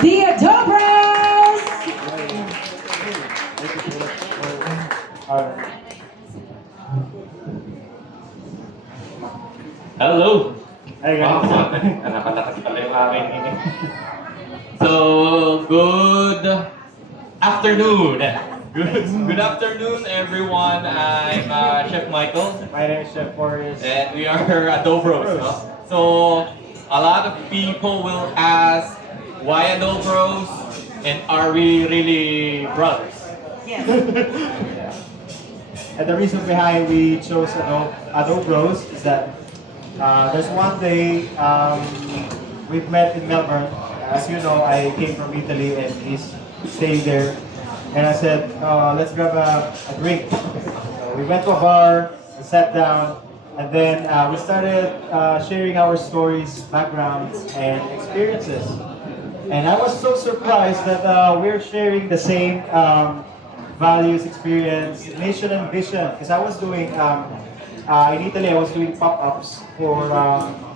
The Adobros! Hello! Ay, Wow, ganun. nakalakas pala yung aking So, good afternoon. Good afternoon, everyone. I'm Chef Michael, My name is Chef Boris. and we are Adobros. No? So, a lot of people will ask, why Adobros, and are we really brothers? And the reason behind we chose Adobe Bros is that there's one day we've met in Melbourne. As you know, I came from Italy and he's staying there. And I said, let's grab a drink. So we went to a bar, we sat down, and then we started sharing our stories, backgrounds, and experiences. And I was so surprised that we're sharing the same values, experience, mission, and vision. Because I was doing, in Italy, I was doing pop-ups for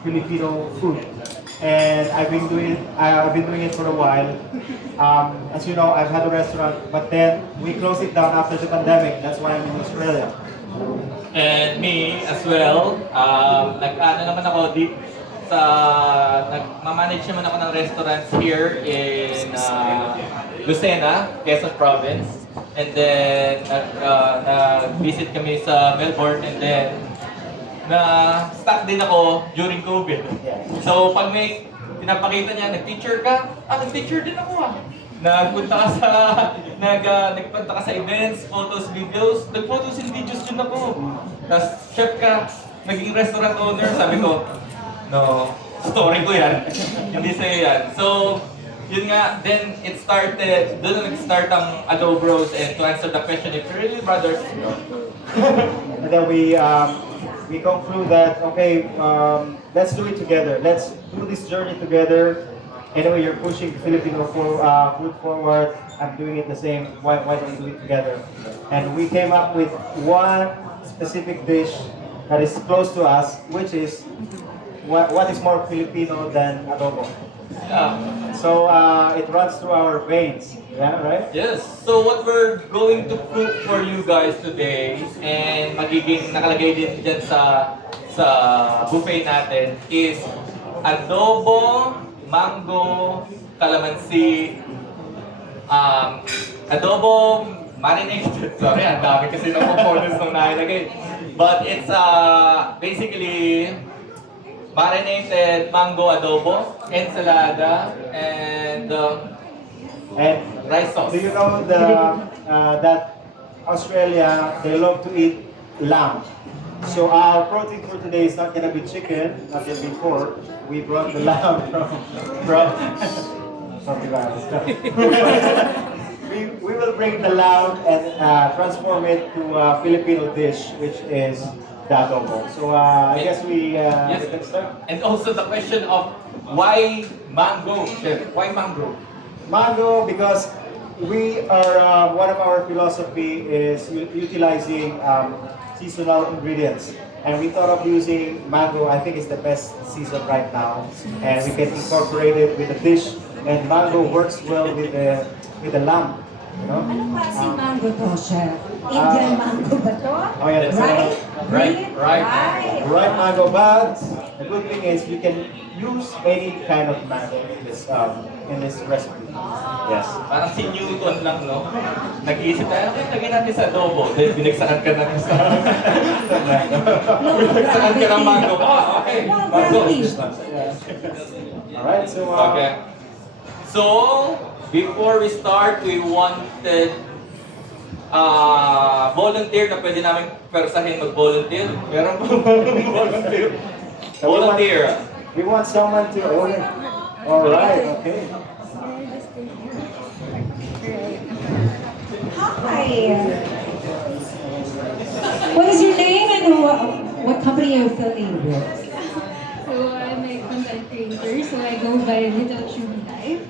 Filipino food. And I've been doing it for a while. As you know, I've had a restaurant, but then we closed it down after the pandemic. That's why I'm in Australia. And me as well, nag-ano naman ako nagmamanage naman ako ng restaurants here in Lucena, Quezon Province. And then, nag-visit kami sa Melbourne, and then, na-stuck din ako during COVID. So, pag may pinapakita niya, nag-teacher ka? Nag-teacher din ako nagpunta ka sa events, photos, videos. Nag-photos and videos din ako. Tapos, chef ka, naging restaurant owner. Sabi ko, no, story ko yan. Hindi sa'yo yan. So, yun nga, then it started, doon na nag-start ang Adobros, and to answer the question, if you're really brothers, And then we conclude that, okay, let's do it together. Let's do this journey together. Anyway, you're pushing Filipino food forward. I'm doing it the same. Why don't we do it together? And we came up with one specific dish that is close to us, which is what is more Filipino than adobo? yeah. So it runs through our veins. Yeah, right? Yes. So what we're going to cook for you guys today, and magiging nakalagay din dyan sa buffet natin, is adobo, mango, calamansi, adobo marinated. Sorry, ang dami kasi ng components nung nailagay. But it's basically marinated mango adobo, ensalada, and rice sauce. Do you know that Australia, they love to eat lamb? So our protein for today is not gonna be chicken, not gonna be pork. We brought the lamb from something like that. We will bring the lamb and transform it to a Filipino dish, which is the adobo. So I guess we can start. And also the question of why mango, chef? Why mango? Mango, because we are one of our philosophy is utilizing seasonal ingredients, and we thought of using mango. I think it's the best season right now, and we can incorporate it with the dish. And mango works well with the lamb. You know? Anong klaseng mango to, Chef? Indian mango ba to? Oh yeah, that's Right? Right. right mango. But the good thing is we can use any kind of mango in this recipe. Yes. Parang si Newton lang, no? Nag-iisip tayo, okay, lagyan natin sa adobo. Then binagsakan ka na sa binagsakan ka ng mango. Okay. Mango. Alright, so Okay. So, before we start, we wanted volunteer na pwede namin persahin mag-volunteer. Meron po volunteer. Volunteer. We want someone to own it. Alright, okay. Hi! What is your name and what company are you affiliated with? So I'm a content creator, so I go by Little Chewy Life.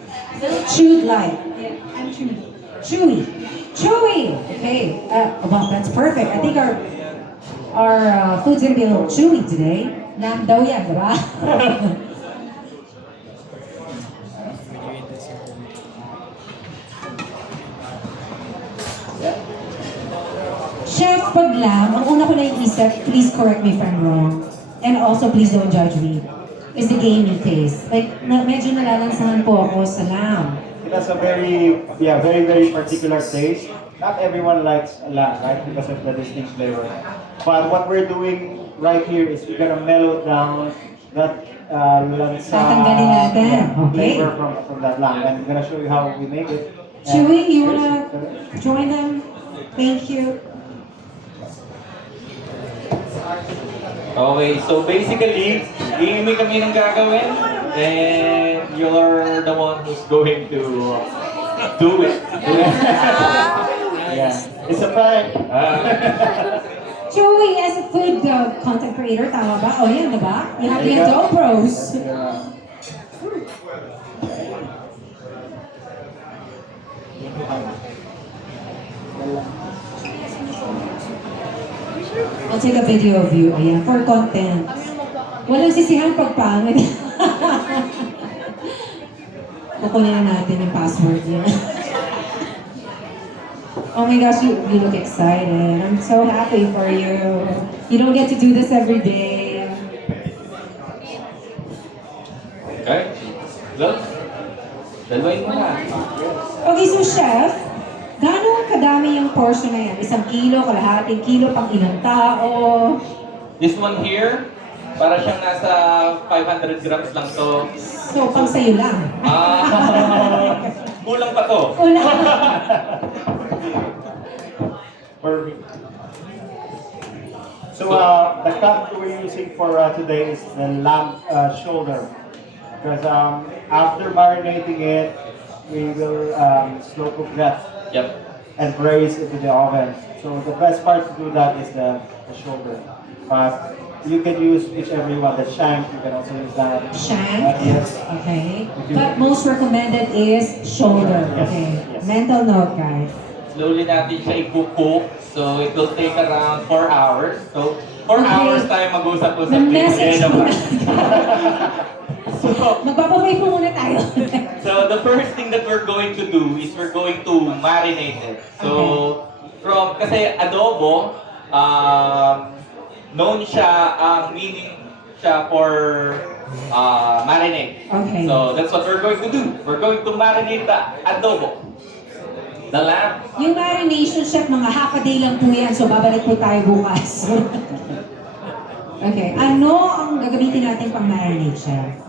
Chewed Life. Yeah, I'm Chewy. Chewy. Chewy! Okay. Well, that's perfect. I think our food's gonna be a little chewy today. Nam daw yan, di ba? Chef, pag lamb, ang una ko naiisip, please correct me if I'm wrong, and also please don't judge me, is the gamey taste. Like, medyo nalalansahan po ako sa lamb. It has a very, very particular taste. Not everyone likes lamb, right? Because of the distinct flavor. But what we're doing right here is we're gonna mellow down that lansa Tatanggalin natin. Okay. flavor from that lamb. And I'm gonna show you how we make it. Chewy, you wanna join them? Thank you. Okay, so basically, iimi kami ng gagawin, and you're the one who's going to do it. Yeah, it's a prank. Chewy, as a food content creator, tama ba? O yan, diba? You have to get dough pros. Yeah. I'll take a video of you. Ayan, for content. Walang sisihan pag pangit. Kukunin na natin yung password niya. Oh my gosh, you look excited. I'm so happy for you. You don't get to do this every day. Okay? Look. Dalawain mo na. Okay, so chef, gaano kadami yung portion na yan? 1 kilo, kalahating kilo, pang ilang tao? This one here, para siyang nasa 500 grams lang to. So, pang sayo lang. Kulang pa to. Wala. Perfect. So the cut we're using for today is the lamb shoulder. Because after marinating it, we will slow cook that Yep. and braise it in the oven. So the best part to do that is the shoulder. But you can use whichever you want. The shank, you can also use that. Shank? Yes. Okay. But most recommended is shoulder. Yes, Okay. yes. Mental note, guys. Slowly natin siya i-cook. So it will take around 4 hours. So 4 Okay. hours tayo mag-usap-usap. Na-message dito. mo na. So, Magpapabay po muna tayo. so the first thing that we're going to do is we're going to marinate it. So kasi adobo, known siya, meaning siya for marinate. Okay. So that's what we're going to do. We're going to marinate the adobo. The lamb. Yung marination, chef, mga half a day lang po yan. So, babalik po tayo bukas. Okay. Ano ang gagamitin natin pang marinate, chef?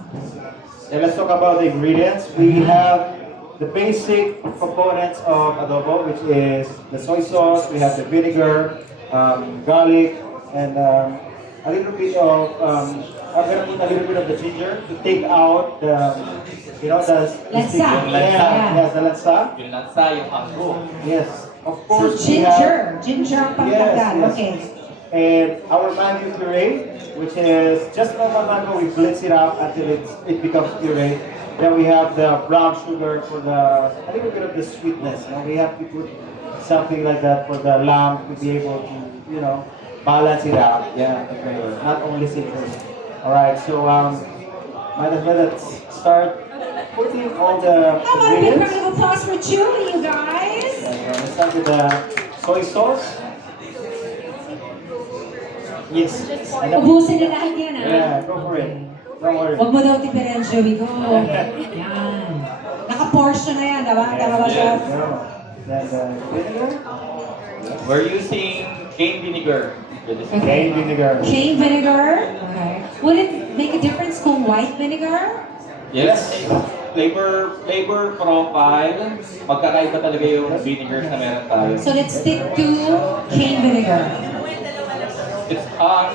And let's talk about the ingredients. We have the basic components of adobo, which is the soy sauce, we have the vinegar, garlic, and a little bit of, I'm gonna put a little bit of the ginger to take out the, the Lansa. Yung lansa. Yes, the lansa. Yung lansa, yung anggo. Yes, of So, course. we have- ginger. Ginger ang pangtagdan. Yes, yes. Okay. And our mango puree, which is just normal mango, we blitz it up until it becomes puree. Then we have the brown sugar for a little bit of the sweetness. We have to put something like that for the lamb to be able to, balance it out. Yeah, the flavor. Not only citrus. All right, so might as well let's start putting all the How about a big ingredients. round of applause for Chewy, you guys? Let's start with the soy sauce. Yes. And then- Ubusin na lahat yan, ha? Yeah, go for it. Don't worry. Huwag mo daw tipirin, Chewy. Go. Yan. Naka-portion na yan, diba? Tama ba, chef? Then the vinegar. We're using cane vinegar. with this. Cane vinegar. Cane vinegar. Okay. Would it make a difference kung white vinegar? Yes. Flavor profile. Magkakaiba talaga yung vinegars na meron tayo. So let's stick to cane vinegar. It's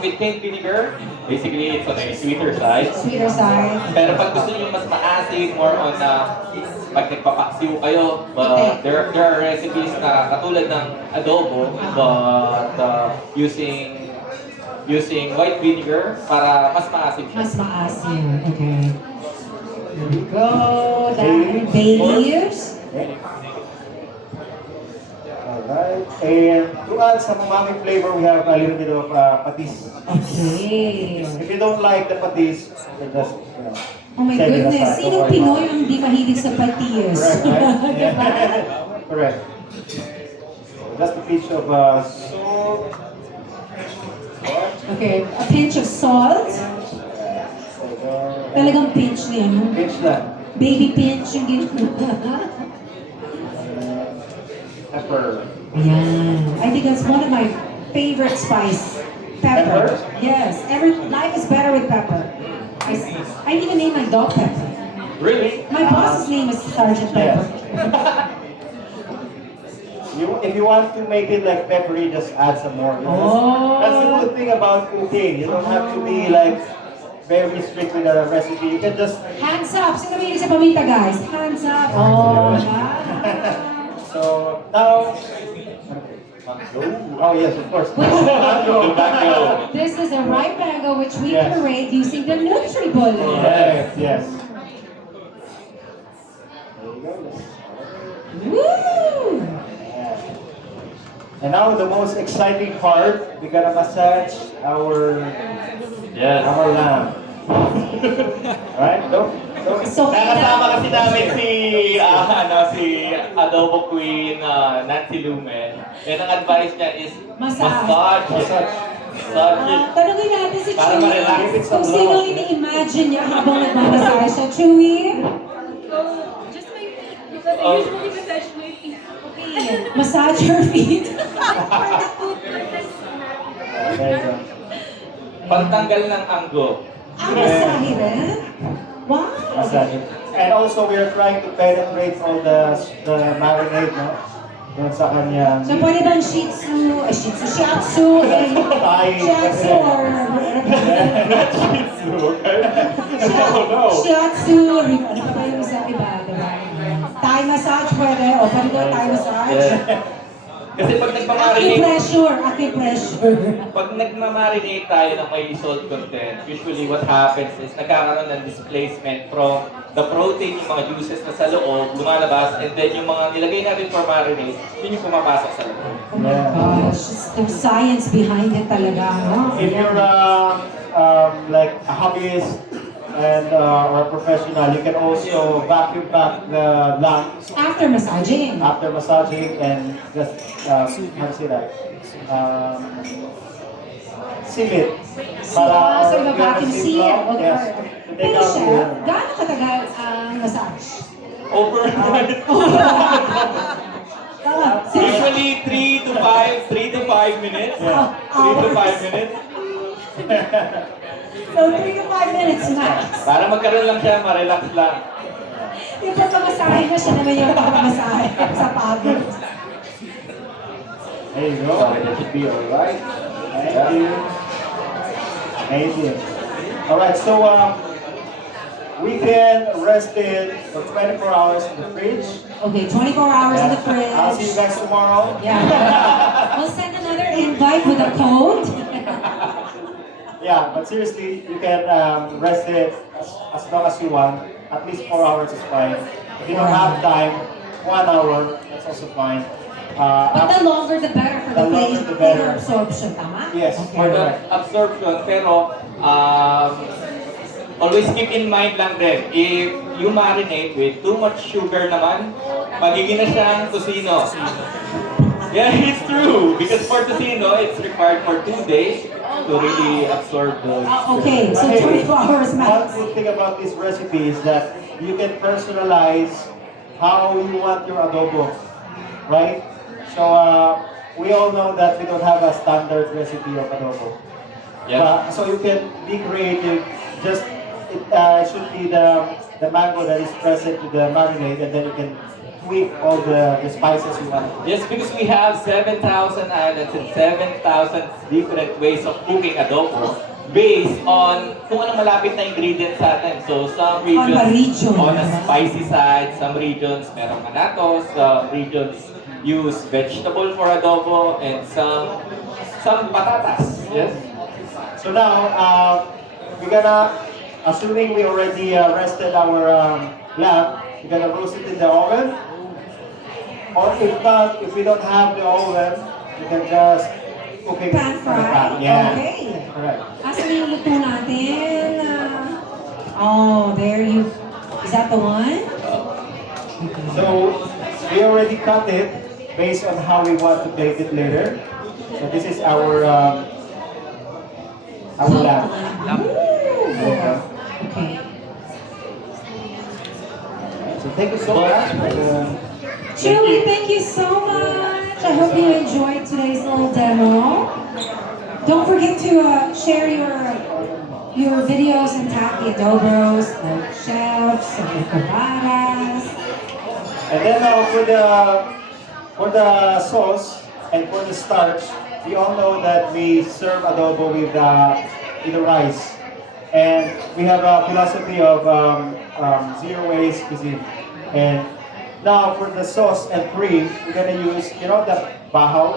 with cane vinegar, basically it's on a sweeter side. Sweeter side. Pero pag gusto niyo mas maasim, more on pag nagpapaksiw kayo, Okay. there are recipes na katulad ng adobo, but using white vinegar para mas maasim siya. Mas maasim. Okay. Here we go. That bay leaves. Alright. And to add some umami flavor, we have a little bit of patis. Okay. If you don't like the patis, then just, Oh my Save it goodness, aside. sinong Don't worry Pinoy about it. ang hindi mahilig sa patis? Correct, right? Diba? Yeah. Correct. That's the pinch of salt. Okay, a pinch of salt. Talagang pinch niya, no? Pinch lang. Baby pinch yung ginawa. Pepper. Yan. I think that's one of my favorite spice. Pepper. Pepper? Yes. Life is better with pepper. I even named my dog Pepper. Really? My boss's name is Sergeant Pepper. If you want to make it like peppery, just add some more. You know? That's the good thing about cooking. You don't have to be like very strict with the recipe. You can just. Hands up. Sino mahilig sa paminta, guys? Hands up. Oh, yeah. So now. Oh yes, of course. Mango, mango. This is a ripe mango which we Yes. parade using the NutriBullet. Yes, yes. There you go. Woo! And now the most exciting part, we're gonna massage our Yes. lamb. Alright? Don't. So, Nakasama kasi namin si Adobo Queen, Nancy Lumen. And ang advice niya is Massage. massage. tanungin natin si Para Chewy ma-relax. kung sino ini-imagine niya habang nagmamassage siya. Chewy? So, just my feet. Because I Oh. usually massage my feet. Okay. Massage your feet. For the foot, for the There you go. Pantanggal ng anggo. Ang masahe rin? Wow. Massage. And also, we are trying to penetrate all the marinade, no? Doon sa kanya. So, pwede bang Shih Tzu, Shiatsu, and Thai. Shiatsu or Shiatsu, ano pa ba yung isang iba, diba? Thai massage pwede, o pwede daw Thai massage. Yeah. Kasi pag nagmamarinate, Acupressure. pag nagmamarinate tayo ng may salt content, usually what happens is nagkakaroon ng displacement from the protein, yung mga juices na sa loob, lumalabas, and then yung mga nilagay natin for marinade, yun yung pumapasok sa loob. Oh my gosh, there's science behind it talaga, no? If you're like a hobbyist and or a professional, you can also vacuum pack the lungs After massaging. after massaging and just how to say that? Seal it. So, the vacuum seal. Okay. Yes. To take Pero out chef, the gaano katagal ang massage? Overnight. Usually 3 to 5 minutes. Yeah. 3 to 5 minutes. So, 3 to 5 minutes max. Para magkaroon lang siya, ma-relax lang. Yung pagpamasahe mo, siya naman yung pagpamasahe sa pagod. There you go. That should be alright. Thank you. Amazing. Alright, so we can rest it for 24 hours in the fridge. Okay, 24 hours in the fridge. I'll see you guys tomorrow. Yeah. We'll send another invite with a code. Yeah, but seriously, you can rest it as long as you want. At least 4 hours is fine. If you don't have time, 1 hour, that's also fine. But the longer the better for the The longer the flavor better. absorption, tama? Yes, For the absorption, pero always keep in mind lang din, if you marinate with too much sugar naman, magiging na siyang tocino. Yeah, it's true. Because for tocino, it's required for 2 days to really absorb the Okay, so But hey, 24 hours one max. good thing about this recipe is that you can personalize how you want your adobo, right? So we all know that we don't have a standard recipe of adobo. Yeah. So you can be creative. Just it should be the mango that is present to the marinade, and then you can tweak all the spices you want. Yes, because we have 7,000 islands and 7,000 different ways of cooking adobo based on kung anong malapit na ingredients sa atin. So some regions region. on a spicy side, some regions merong manatos, some regions use vegetable for adobo, and some patatas. Yes. So now we're gonna, assuming we already rested our lamb, we're gonna roast it in the oven. Or if not, if we don't have the oven, you can just cook it Pan in the fry? pan. Yeah. Okay. Correct. Asan yung luto natin? Oh, there you. Is that the one? So we already cut it based on how we want to plate it later. So this is our lamb. Yeah. Okay. So thank you so much. Julie, thank you so much. I hope you enjoyed today's little demo. Don't forget to share your videos and tag the Adobros, the chefs, and the Cabaras. And then for the sauce and for the starch, we all know that we serve adobo with the rice. And we have a philosophy of zero waste cuisine. And now for the sauce and cream, we're gonna use, you know, the bahaw.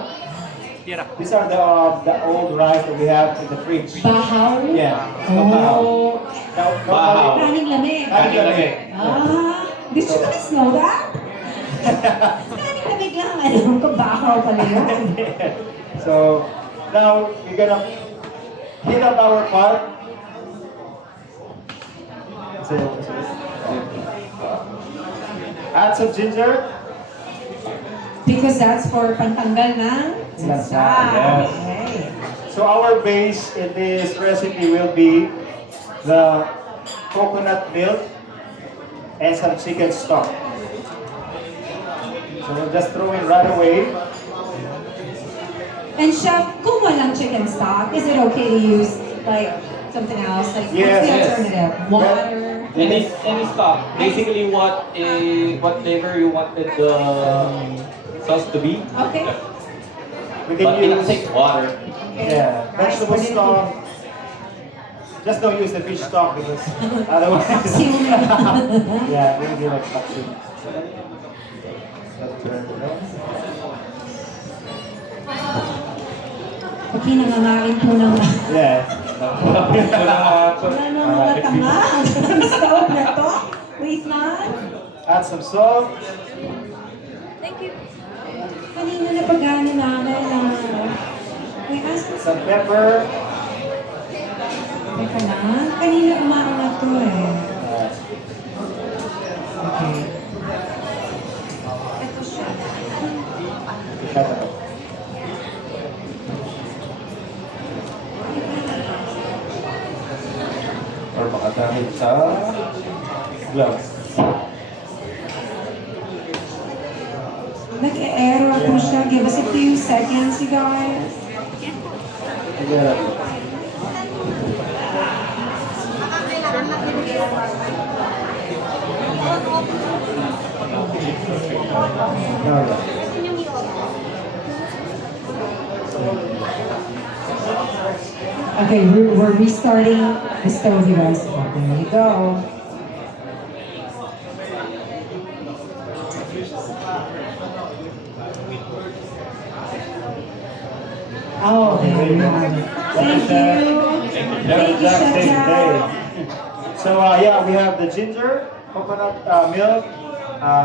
These are the old rice that we have in the fridge. Bahaw? Yeah. Bahaw. Oh. Bahaw. Kaning lamig. Kaning lamig. Ah, did you guys know that? Kaning lamig lang. Alam ko, bahaw pala yun. So now we're gonna heat up our pot. Add some ginger. Because that's for pantanggal ng Lasa, lasa. yes. Okay. So our base in this recipe will be the coconut milk and some chicken stock. So we'll just throw in right away. And chef, kung walang chicken stock, is it okay to use like something else? Like Yes, what's the yes. alternative? Water. Any stock. Basically, what flavor you wanted the sauce to be. Okay. We But can you can use take water. yeah, Rice, vegetable pwede stock. Just don't use the fish stock because otherwise Paksiw na. yeah, we'll be like paksiw. Okay, nangangain po ng Yeah. wala na mga tanga. Ang stove na to. Wait lang. Add some salt. Kanina na pagano namin na may asan sa Some pepper. teka lang. Kanina umaang na to eh. Okay. Ito siya. Pepper. Or baka dahil sa gloves. Nag-e-error po siya. Give us a few seconds, you guys. Yeah. Okay, we're restarting the stove, you guys. There you go. Oh, there you go. Thank you. Thank you, Chef Jao. So yeah, we have the ginger, coconut milk,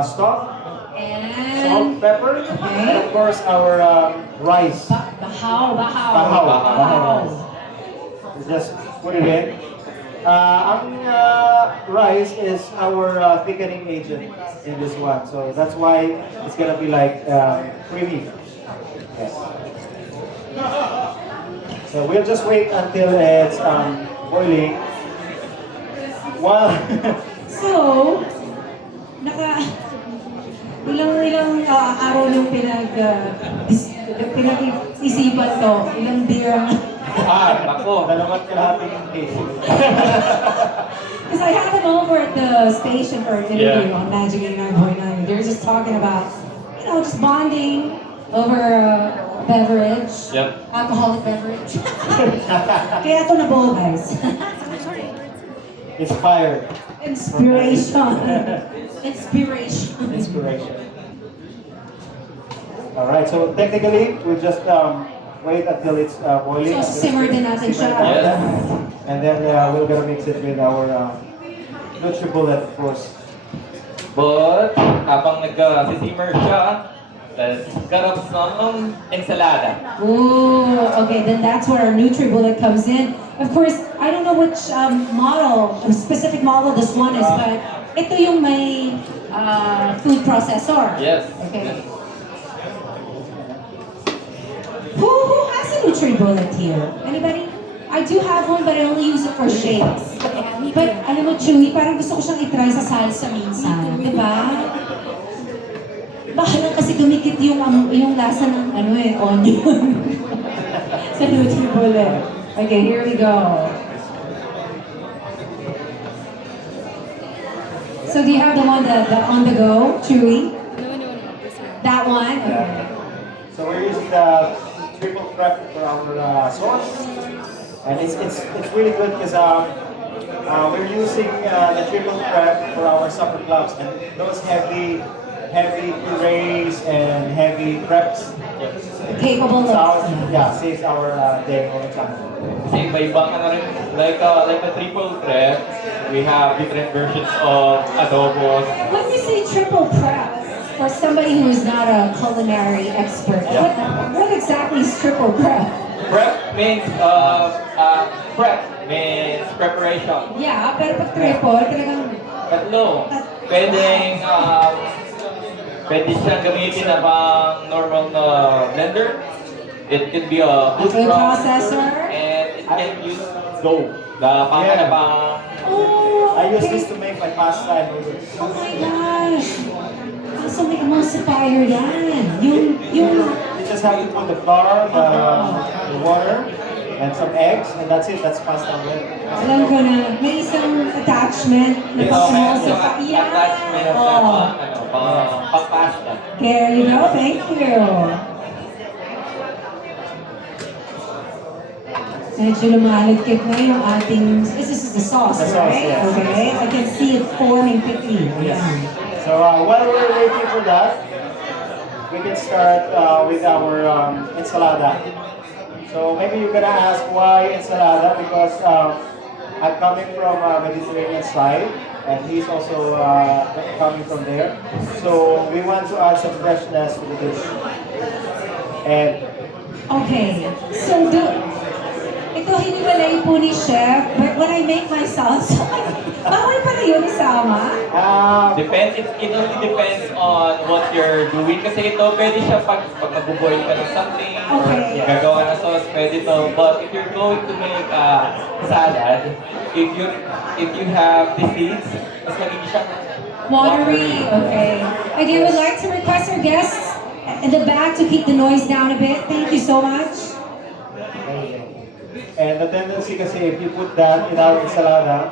stock, salt, And pepper, and of course our rice. bahaw. Bahaw. Just put it in. Ang rice is our thickening agent in this one, so that's why it's gonna be like creamy. Yes. So we'll just wait until it's boiling. While So, ilang araw nung pinag-isipan to, ilang beer ang Ako. dalawat kalahating case. Because I had them over at the station for an interview on Magic 89.9. They were just talking about, just bonding over beverage, alcoholic beverage. Kaya ito na bowl, guys. Inspired. Inspiration. Inspiration. Alright, so technically, we'll just wait until it's boiling. So, simmer din natin siya. Simmer natin. And then we're gonna mix it with our NutriBullet, of course. But, habang nag-simmer siya, let's cut up some ensalada. Ooh, okay, then that's where our NutriBullet comes in. Of course, I don't know which model, specific model this one is, but ito yung may food processor. Yes. Okay. Who has a NutriBullet here? Anybody? I do have one, but I only use it for shakes. But alam mo, Chewy, parang gusto ko siyang itry sa salsa minsan. Di ba? Baka lang kasi dumikit yung lasa ng onion. Sa NutriBullet. Okay, here we go. So do you have the one that on the go, Chewy? No, this one. That one? Okay. So we're using the triple prep for our sauce, and it's really good because we're using the triple prep for our supper clubs, and those heavy purees and heavy preps. Capable of. Saves our day all the time. Kasi iba-iba ka na rin. Like a triple prep, we have different versions of adobos. When you say triple prep, for somebody who is not a culinary expert, what exactly is triple prep? Prep means preparation. Yeah, pero pag triple, talagang Tatlo. Pwedeng pwede siyang gamitin na pang normal na blender. It can be a food food processor. and it can use dough. Na pang Oh, I use okay. this to make my pasta and noodles. Oh my gosh! So may emulsifier yan. Yung You just have to put the flour, the water, and some eggs, and that's it. That's pasta already. alam ko na, may isang attachment na pang-emulsify. attachment Yeah. na Oh. pang pasta. There you go. Thank you. Medyo lumaligkit na yung ating, this is the sauce, The sauce, right? yes. Okay, I can see it forming quickly. Yes. Ayan. So while we're waiting for that, we can start with our ensalada. So maybe you're gonna ask why ensalada, because I'm coming from Mediterranean side, and he's also coming from there. So we want to add some freshness to the dish. And Okay, so ito hiniwalay po ni Chef, but when I make my salsa, bawal pala yun isama? Depends, it only depends on what you're doing. Kasi ito, pwede siya pag nag-boil ka ng something, Okay. or gagawa ng sauce, pwede to. But if you're going to make salad, if you have the seeds, mas magiging siya Watery, okay. Again, we'd like to request our guests in the back to keep the noise down a bit. Thank you so much. And the tendency kasi if you put that in our ensalada,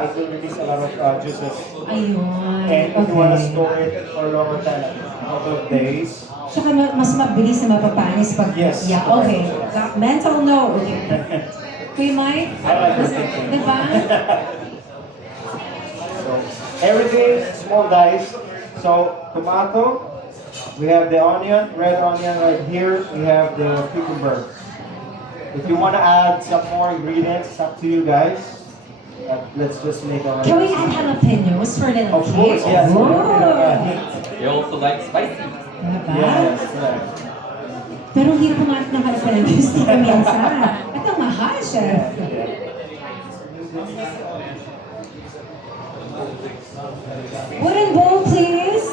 it will release a lot of juices. Ayun. And if you want to Okay. store it for a longer time, like a couple of days, Tsaka mas mabilis na mapapanis pag... Yes. Yeah, okay. Got mental note. Kuya Mike? I like this thinking. Diba? So everything small dice. So tomato, we have the onion, red onion right here. We have the cucumber. If you want to add some more ingredients, it's up to you guys. Let's just make our. Can we add jalapenos for a little Of course, kick? yes. Whoa. You also like spicy. Diba? Yes. Right. Pero hindi na pumanap ng jalapenos dito minsan. Ito mahal, Chef. Wooden bowl, please.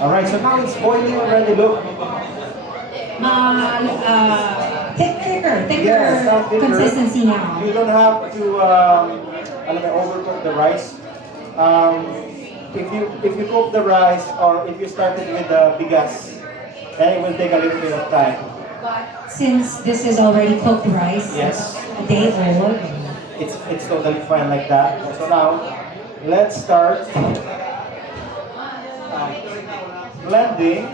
All right. So now it's boiling already. Look. Thicker Yes, not thicker. consistency now. You don't have to overcook the rice. If you cook the rice, or if you started with the bigas, then it will take a little bit of time. Since this is already cooked rice, Yes. a day old. It's totally fine like that. So now, let's start blending.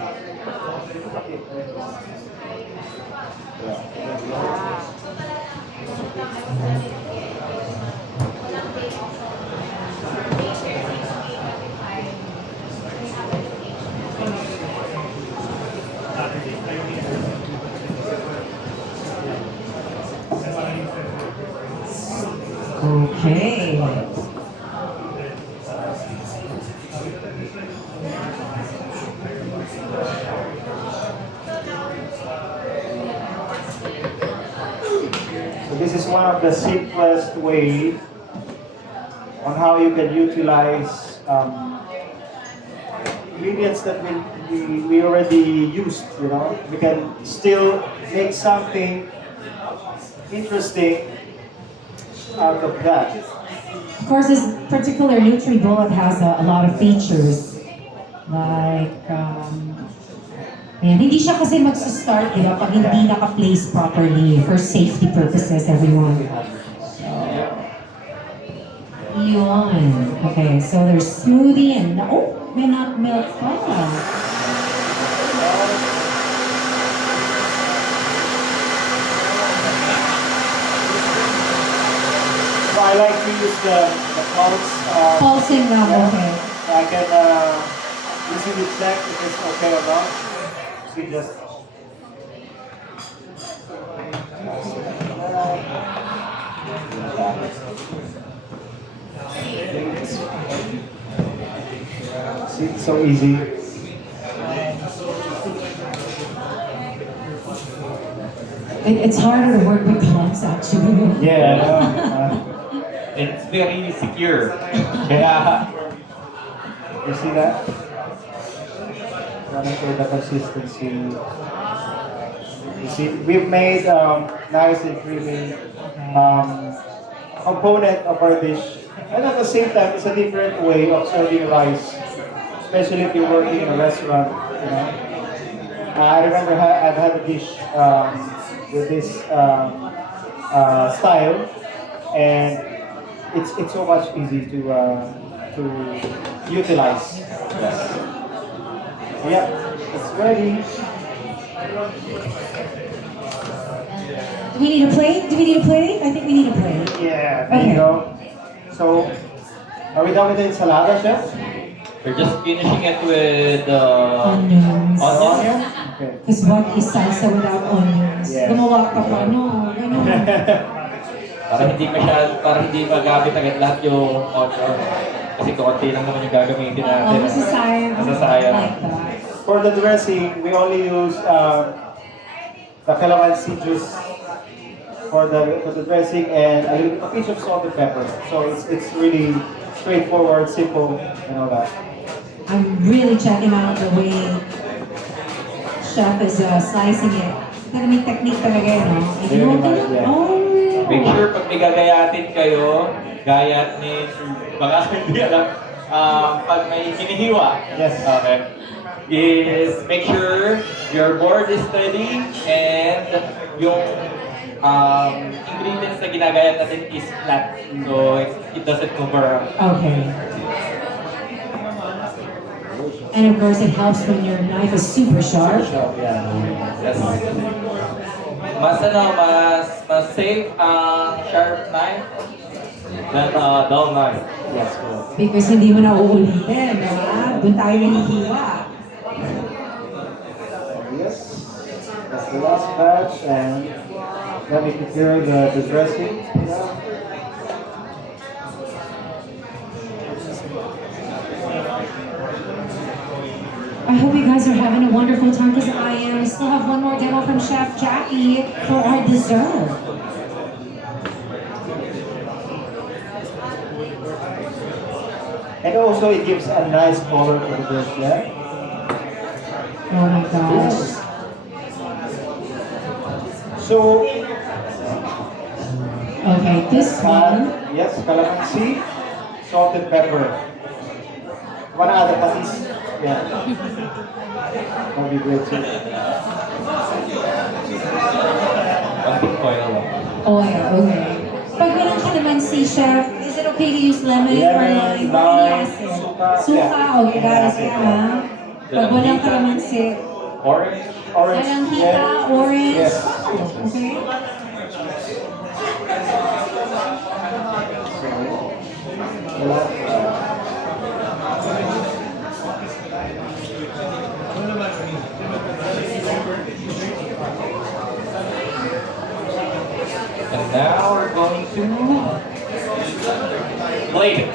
Okay. this is one of the simplest way on how you can utilize ingredients that we already used, you know. We can still make something interesting out of that. Of course, this particular NutriBullet has a lot of features. Like, ayan, hindi siya kasi magsa-start, di ba, pag hindi naka-place properly for safety purposes, everyone. Yun. Okay, so there's smoothie and, oh, may nut milk pa. So I like to use the pulse. Pulsing na, okay. I can easily check if it's okay or not. So you just see, it's so easy. It's harder to work with pumps, actually. Yeah, I know. It's very secure. Kaya, You see that? Running for the consistency. You see, we've made nice and creamy component of our dish. And at the same time, it's a different way of serving rice, especially if you're working in a restaurant. You know, I remember I've had a dish with this style, and it's so much easy to utilize. Yes. Yeah, it's ready. Do we need a plate? Do we need a plate? I think we need a plate. Yeah, there Okay. you go. So, are we done with the ensalada, chef? we're just finishing it with Onions. onions. Onion? Okay. Because what is salsa without onions? Yes. Gumawa ka pa, no? Ganun. Para hindi magamit agad lahat yung onion. Kasi konti lang naman yung gagamitin Oh, natin. masasayang. Masasayang. Like that. For the dressing, we only use the calamansi juice for the dressing and a pinch of salt and pepper. So it's really straightforward, simple, and all that. I'm really checking out the way chef is slicing it. May technique talaga yun, no? Very nice, yeah. Oh! Make sure pag may gagayatin kayo, gayat ni baka hindi alam, pag may hinihiwa. Yes. Okay. Is make sure your board is steady and yung ingredients na ginagayat natin is flat. So it doesn't move around. Okay. And of course, it helps when your knife is super sharp. So, yeah. Yes. Mas safe ang sharp knife than dull knife. Yes, cool. Because hindi mo na uulitin, di ba? Doon tayo nanihiwa. Yes. That's the last batch, and let me prepare the dressing. I hope you guys are having a wonderful time because I am. We still have one more demo from Chef Jackie for our dessert. And also, it gives a nice color to the dish, yeah? Oh my gosh. So, Okay, this one. yes, calamansi, salt and pepper. One other patis. Yeah. That'll be great too. Konting foil lang. Oh yeah, okay. Pag walang calamansi, Chef, is it okay to use lemon or lime? Lemon, lime, suka. Suka, Yeah. okay guys, Yeah. yeah ha? Pag walang calamansi, Orange. Orange. naranghita, yeah. orange. Yes. Okay. And now we're going to plate it.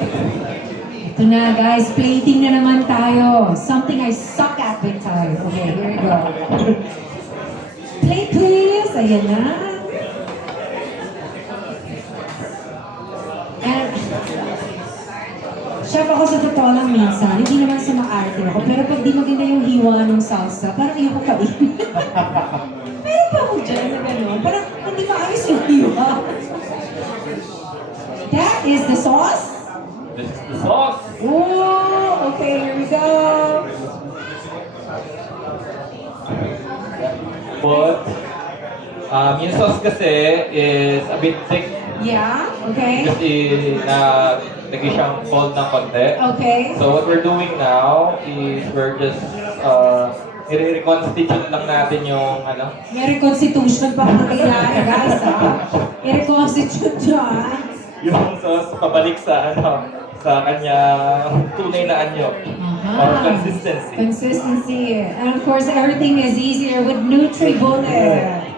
Ito na guys, plating na naman tayo. Something I suck at big time. Okay, here we go. Plate please. Ayan na. Chef, ako sa totoo lang minsan, hindi naman sa maarte ako, pero pag di maganda yung hiwa ng salsa, parang ayoko kainin. Meron pa ako dyan na gano'n, parang hindi maayos yung hiwa. That is the sauce? This is the sauce. Oh, okay, here we go. But, yung sauce kasi is a bit thick. Yeah, okay. Kasi lagay siyang cold ng konti. Okay. So what we're doing now is we're just i-reconstitute lang natin yung ano. May reconstitution pa kung kailangan, guys, ha? I-reconstitute nyo, ha? Yung sauce pabalik sa ano, sa kanyang tunay na anyo. Or consistency. Consistency. And of course, everything is easier with NutriBullet.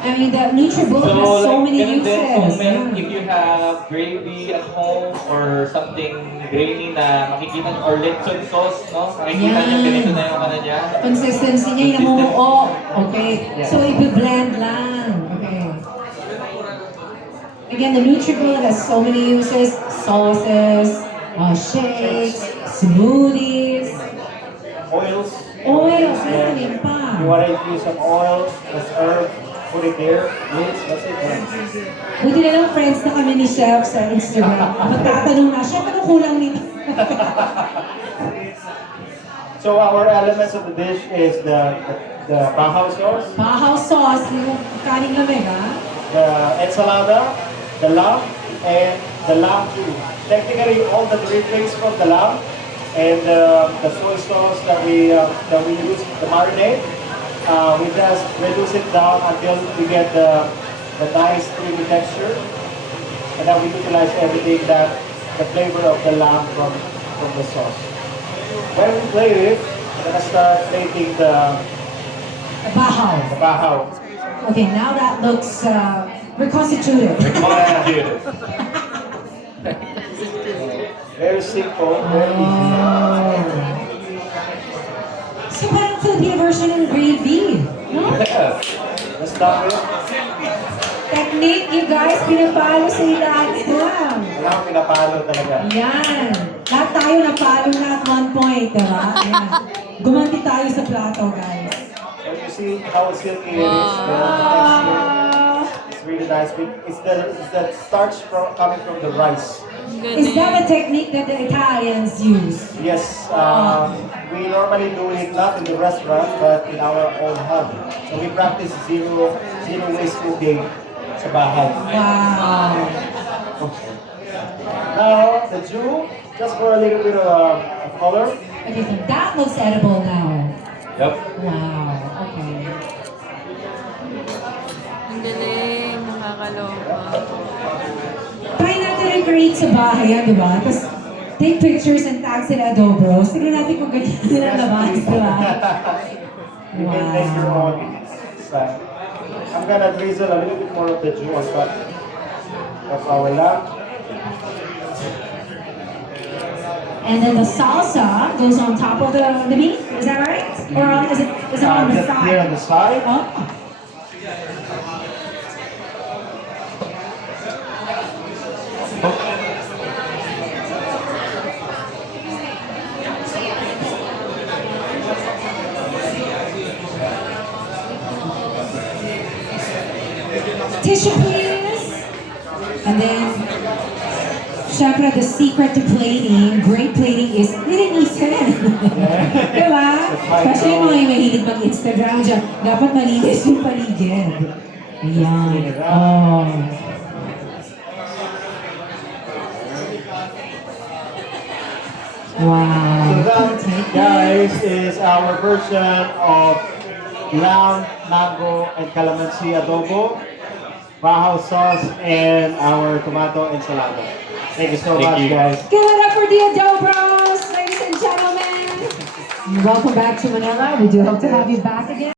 I mean, the NutriBullet has so many ganun din, kung uses. if you have gravy at home or something grainy na makikita nyo, or lechon sauce, no? Makikita nyo, Yan. ganito na yung ano niya. Consistency niya, yung namuo. Okay. So, i-blend lang. Okay. Again, the NutriBullet has so many uses. Sauces, shakes, smoothies, Oils. oils, meron pa. You want to use some oil, just herb, put it there. Yes, that's it. Buti na lang friends na kami ni Chef sa Instagram. Magtatanong na, Chef, ano kulang nito? So our elements of the dish is the bahaw sauce, Bahaw sauce, yung kaning lamig, ha? the ensalada, the lamb, and the lamb too. Technically, all the drippings from the lamb and the soy sauce that we use, the marinade, we just reduce it down until we get the nice creamy texture, and then we utilize everything that the flavor of the lamb from the sauce. When we plate it, we're gonna start plating the Bahaw. bahaw. Okay, now that looks reconstituted. Very simple, very easy. So parang Filipino version ng gravy, no? Yes. Let's start with, Technique, you guys, pinapalo sa ilalim. kailangan pinapalo talaga. Yan. Lahat tayo napalo na at one point, diba? Yan. Gumanti tayo sa plato, guys. So you see how silky it is, the texture. It's really nice. It's the starch coming from the rice. Is that a technique that the Italians use? Yes, we normally do it not in the restaurant, but in our own home. So we practice zero waste cooking sa bahay. Wow. Now, the jus, just for a little bit of color. Okay, so that looks edible now. Yep. Wow. Okay. Ang galing, nakakaloka. Try natin recreate sa bahay yan, di ba? Tapos take pictures and tag sila Adobros. Tignan natin kung ganyan nila labas, di ba? You can make your own style. I'm gonna drizzle a little bit more of the jus on top of our lamb. And then the salsa goes on top of the meat. Is that right? Or is it on the Just side? here on the side. Oh. Tissue, please. And then, syempre, the secret to plating, great plating is lilinisin. Diba? Especially yung mga mahilig mag-Instagram dyan, dapat malinis yung paligid. Ayan. Oh. Wow. So that, guys, is our version of lamb, mango, and calamansi adobo, bahaw sauce, and our tomato ensalada. Thank you so Thank much, you. guys. Give it up for the Adobros, ladies and gentlemen. Welcome back to Manila. We do hope to have you back again.